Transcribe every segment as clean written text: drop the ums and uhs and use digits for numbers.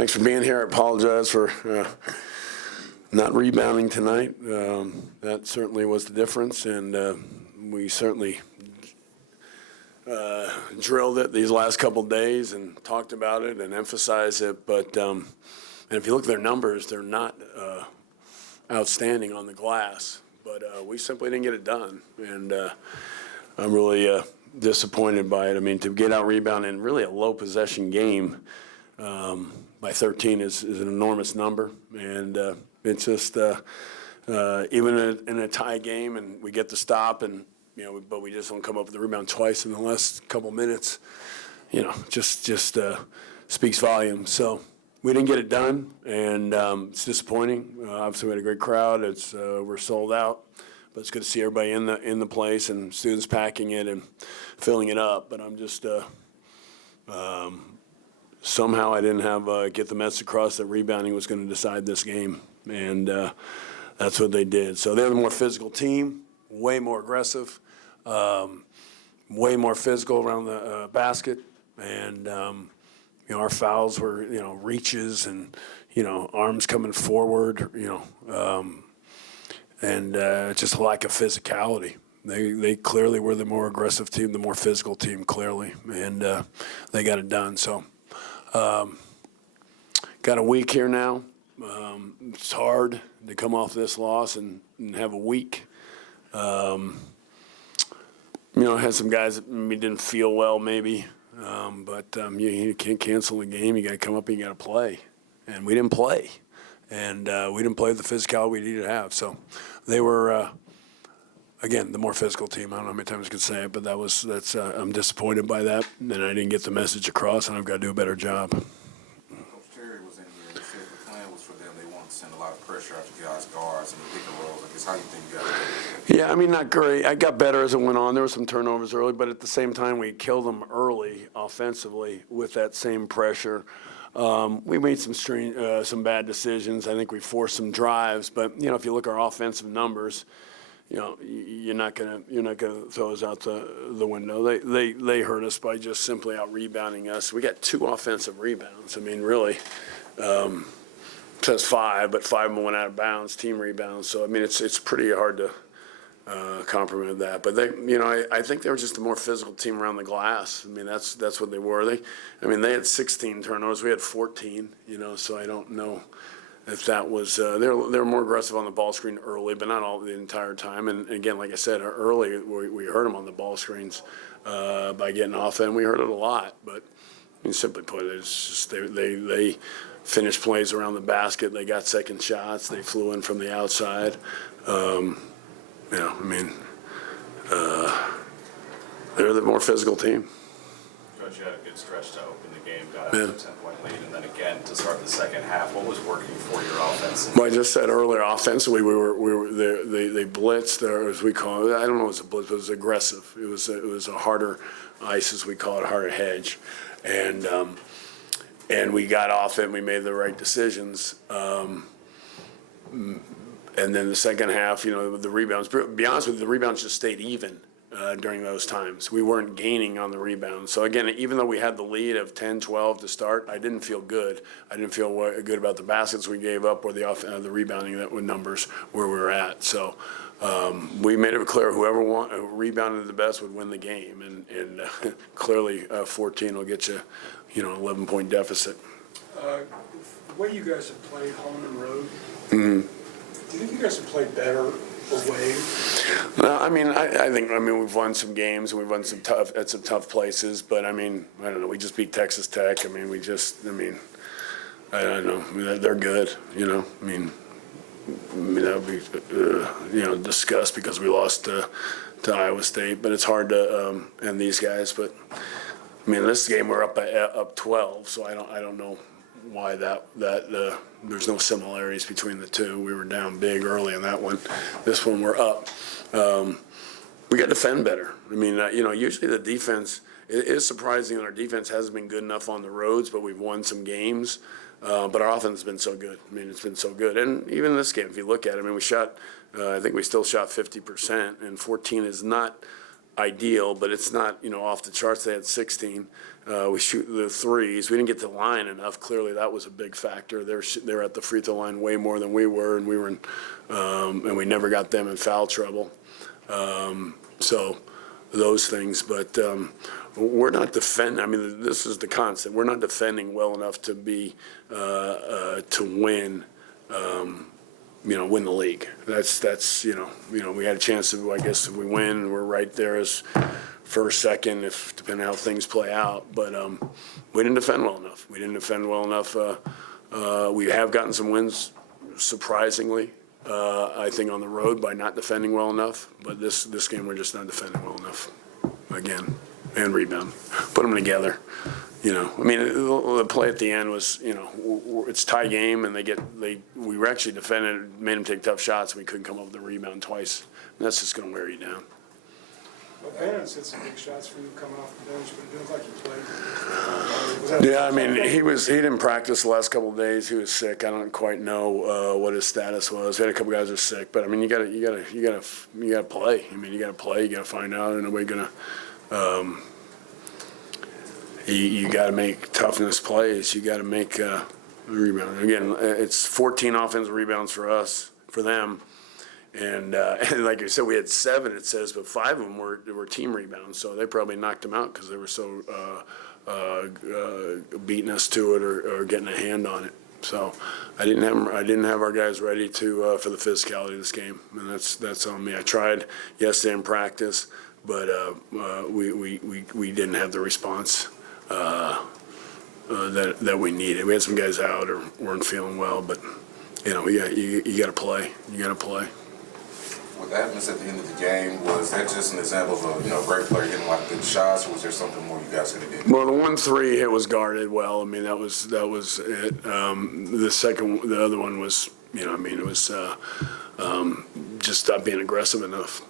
Thanks for being here. I apologize for not rebounding tonight. That certainly was the difference, and we certainly drilled it these last couple days and talked about it and emphasized it. But and if you look at their numbers, they're not outstanding on the glass. But we simply didn't get it done, and I'm really disappointed by it. I mean, to get out rebound in really a low possession game by 13 is an enormous number, and it's just even in a tie game, and we get the stop, and but we just don't come up with the rebound twice in the last couple minutes. Just speaks volumes. So we didn't get it done, and it's disappointing. Obviously, we had a great crowd. We're sold out, but it's good to see everybody in the place and students packing it and filling it up. But I'm just somehow I didn't get the message across that rebounding was going to decide this game, and that's what they did. So they're the more physical team, way more aggressive, way more physical around the basket, and our fouls were reaches and arms coming forward, and just a lack of physicality. They clearly were the more aggressive team, the more physical team, clearly, and they got it done. So. Got a week here now. It's hard to come off this loss and have a week. Had some guys that maybe didn't feel well, maybe, but you can't cancel the game. You got to come up and you got to play, and we didn't play, and we didn't play the physicality we needed to have. So they were. Again, the more physical team. I don't know how many times I could say it, but that's. I'm disappointed by that, and I didn't get the message across, and I've got to do a better job. Coach Terry was in here. He said the plan was for them. They wanted to send a lot of pressure after guys' guards and the pick and rolls. I guess how do you think you got it? Yeah, I mean, not great. I got better as it went on. There were some turnovers early, but at the same time, we killed them early offensively with that same pressure. We made some bad decisions. I think we forced some drives, but if you look at our offensive numbers. You're not gonna throw us out the window. They hurt us by just simply out rebounding us. We got 2 offensive rebounds. I mean, really, it says 5, but 5 of them went out of bounds, team rebounds. So I mean, it's pretty hard to compliment that. But I think they were just a more physical team around the glass. I mean, that's what they were. They had 16 turnovers. We had 14. So I don't know. If that was, they're more aggressive on the ball screen early, but not all the entire time. And again, like I said, early we hurt them on the ball screens by getting off, and we hurt it a lot. But simply put, it's just they finished plays around the basket. They got second shots. They flew in from the outside. They're the more physical team. Coach, you had a good stretch to open the game, got a 10-point lead, and then again to start the second half. What was working for your offense? Well, I just said earlier, offensively, they blitzed, or as we call it. I don't know if it was a blitz, but it was aggressive. It was a harder ice, as we call it, harder hedge, and we got off it. And we made the right decisions. And then the second half, the rebounds. To be honest with you, the rebounds just stayed even. During those times. We weren't gaining on the rebound. So, again, even though we had the lead of 10-12 to start, I didn't feel good. I didn't feel good about the baskets we gave up or the rebounding numbers where we were at. So we made it clear whoever rebounded the best would win the game. And clearly 14 will get you, 11-point deficit. The way you guys have played home and road, Mm-hmm. do you think you guys have played better away? I think we've won some games and we've won some tough places, but I don't know. We just beat Texas Tech. I don't know. They're good. That would be discussed because we lost to Iowa State, but it's hard to end these guys. But this game we're up 12, so I don't know why that there's no similarities between the two. We were down big early in that one. This one we're up. We got to defend better. Usually the defense, it is surprising that our defense hasn't been good enough on the roads, but we've won some games. But our offense has been so good. It's been so good. And even this game, if you look at it, we shot, I think we still shot 50%, and 14 is not ideal, but it's not, off the charts. They had 16. We shoot the threes. We didn't get to the line enough. Clearly, that was a big factor. They're at the free throw line way more than we were, and and we never got them in foul trouble. So those things, but we're not defending. I mean, this is the constant. We're not defending well enough to to win. Win the league. That's we had a chance to, I guess, if we win, we're right there as first, second, if depending on how things play out. But we didn't defend well enough. We have gotten some wins, surprisingly. I think on the road by not defending well enough. But this game we're just not defending well enough. Again, and rebound. Put them together. The play at the end was, it's tie game, and we were actually defended, made them take tough shots, and we couldn't come up with the rebound twice. And that's just going to wear you down. Well, Bannon's hit some big shots for you coming off the bench, but it didn't look like you played. Yeah, I mean, he didn't practice the last couple of days. He was sick. I don't quite know what his status was. We had a couple guys who were sick, but I mean, you gotta play. I mean, you gotta play. You gotta find out, and we're gonna. You got to make toughness plays. You got to make rebound. Again, it's 14 offensive rebounds for them, and like you said, we had 7. It says, but 5 of them were team rebounds. So they probably knocked them out because they were so beating us to it or getting a hand on it. So I didn't have our guys ready to for the physicality of this game, and that's on me. I tried yesterday in practice, but we didn't have the response that we needed. We had some guys out or weren't feeling well, but you got to play. You got to play. What happened at the end of the game, was that just an example of a great player hitting a lot of good shots, or was there something more you guys could have did? Well, the 1-3 hit was guarded well. I mean, that was it. The other one was, it was just not being aggressive enough.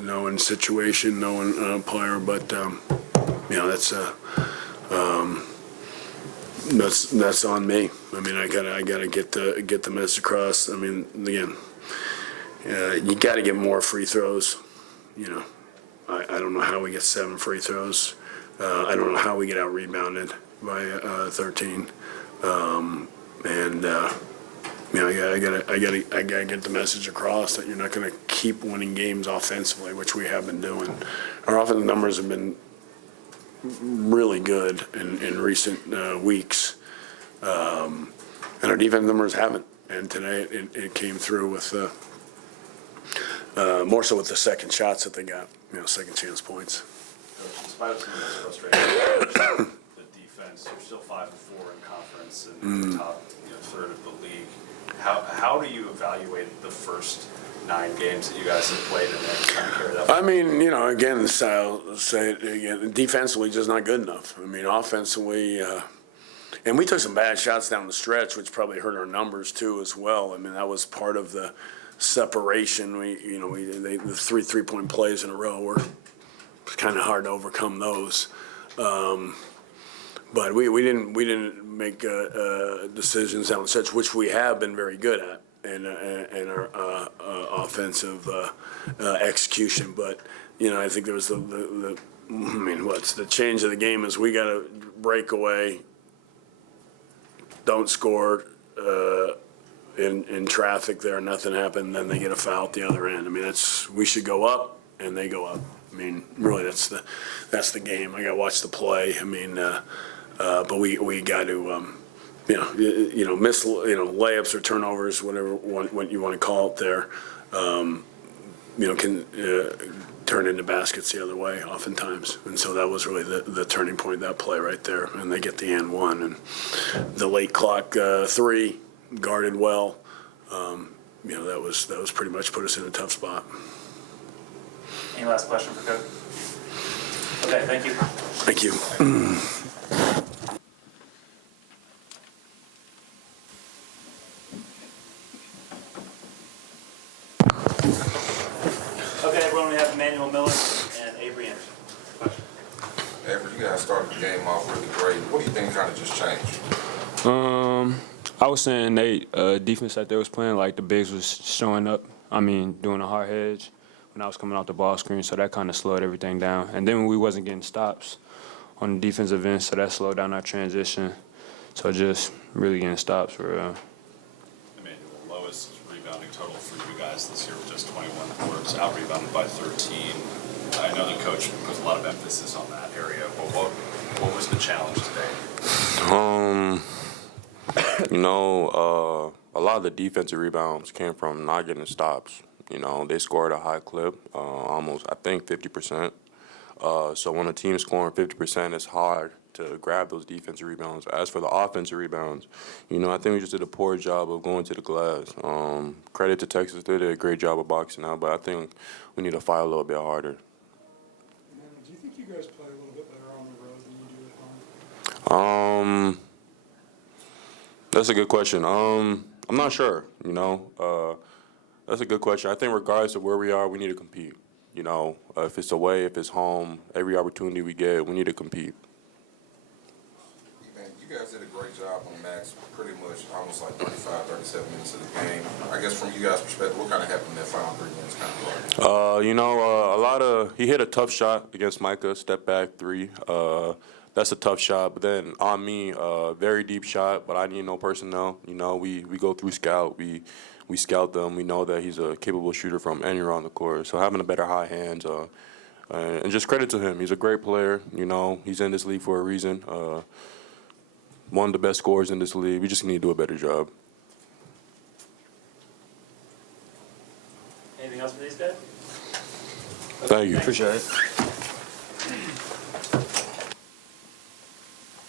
Knowing situation, knowing player, but that's on me. I mean, I gotta get the message across. I mean, again, you got to get more free throws. I don't know how we get 7 free throws. I don't know how we get out rebounded by 13. I gotta get the message across that you're not gonna keep winning games offensively, which we have been doing. Our offensive numbers have been really good in recent weeks, and our defense numbers haven't. And today it came through with more so with the second shots that they got, second chance points. Coach, despite some of this frustration, the defense, you're still 5-4 in conference and the top third of the league. How do you evaluate the first 9 games that you guys have played and then kind of carry that? I mean, again, I'll say it again, defensively just not good enough. I mean, offensively, and we took some bad shots down the stretch, which probably hurt our numbers too as well. I mean, that was part of the separation. The 3 3-point plays in a row were kind of hard to overcome those. But we didn't make decisions down the stretch, which we have been very good at in our offensive execution. But I think there was what's the change of the game is we got to break away, don't score in traffic there, nothing happened, then they get a foul at the other end. I mean, we should go up and they go up. I mean, really, that's the game. I got to watch the play. I mean, but we got to miss layups or turnovers, whatever what you want to call it there. Can turn into baskets the other way oftentimes, and so that was really the turning point of that play right there. And they get the and one and the late clock 3 guarded well. That was pretty much put us in a tough spot. Any last question for Coach? Okay, thank you. Thank you. Okay, everyone, we have Emanuel Miller and Avery Anderson. Question. Avery, you guys started the game off really great. What do you think kind of just changed? I was saying defense that they was playing, like the bigs was showing up. I mean, doing a hard hedge when I was coming off the ball screen, so that kind of slowed everything down. And then we wasn't getting stops on the defensive end, so that slowed down our transition. So just really getting stops for real. Emanuel, lowest rebounding total for you guys this year was just 21 boards, out-rebounded by 13. I know the coach puts a lot of emphasis on that area. What was the challenge today? A lot of the defensive rebounds came from not getting stops. They scored a high clip, almost, I think, 50%. So when a team's scoring 50%, it's hard to grab those defensive rebounds. As for the offensive rebounds, I think we just did a poor job of going to the glass. Credit to Texas, they did a great job of boxing out, but I think we need to fight a little bit harder. Do you think you guys play a little bit better on the road than you do at home? That's a good question. I'm not sure, That's a good question. I think regardless of where we are, we need to compete. If it's away, if it's home, every opportunity we get, we need to compete. And you guys did a great job on Max, pretty much almost like 35, 37 minutes of the game. I guess from you guys' perspective, what kind of happened in that final 3 minutes kind of he hit a tough shot against Micah, step back 3. That's a tough shot. But then on me, very deep shot, but I need no personnel. We go through scout. We scout them. We know that he's a capable shooter from anywhere on the court. So having a better high hands, and just credit to him. He's a great player. He's in this league for a reason. One of the best scorers in this league. We just need to do a better job. Anything else for these guys? Thank you. Appreciate it.